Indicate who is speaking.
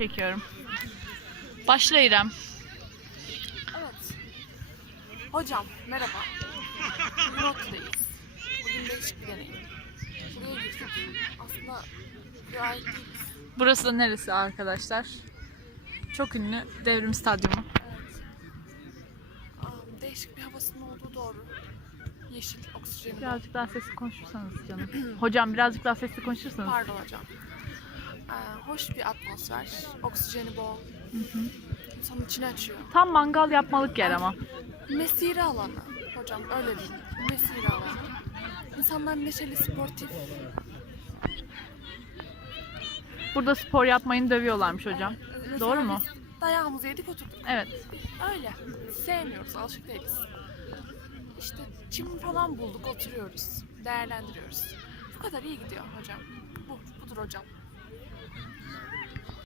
Speaker 1: Çekiyorum. Başla İrem.
Speaker 2: Evet. Hocam merhaba. ODTÜ'deyiz. Bugün değişik bir deneyim. Buraya girdik. Aslında gayet değiliz.
Speaker 1: Burası da neresi arkadaşlar? Çok ünlü Devrim Stadyumu.
Speaker 2: Evet. Aa, değişik bir havasının olduğu doğru. Yeşil, oksijeni.
Speaker 1: Birazcık daha sesli konuşursanız canım. Hocam birazcık daha sesli konuşursanız.
Speaker 2: Pardon hocam. Ee, hoş bir atmosfer. Oksijeni bol. İnsanın içini açıyor.
Speaker 1: Tam mangal yapmalık yer ama.
Speaker 2: Mesire alanı. Hocam öyle değil. Mesire alanı. İnsanlar neşeli, sportif.
Speaker 1: Burada spor yapmayın dövüyorlarmış hocam.
Speaker 2: Mesela
Speaker 1: Doğru mu?
Speaker 2: biz Dayağımızı yedik oturduk.
Speaker 1: Evet.
Speaker 2: Öyle. Sevmiyoruz, alışık değiliz. İşte çim falan bulduk, oturuyoruz. Değerlendiriyoruz. Bu kadar iyi gidiyor hocam. Bu, budur hocam.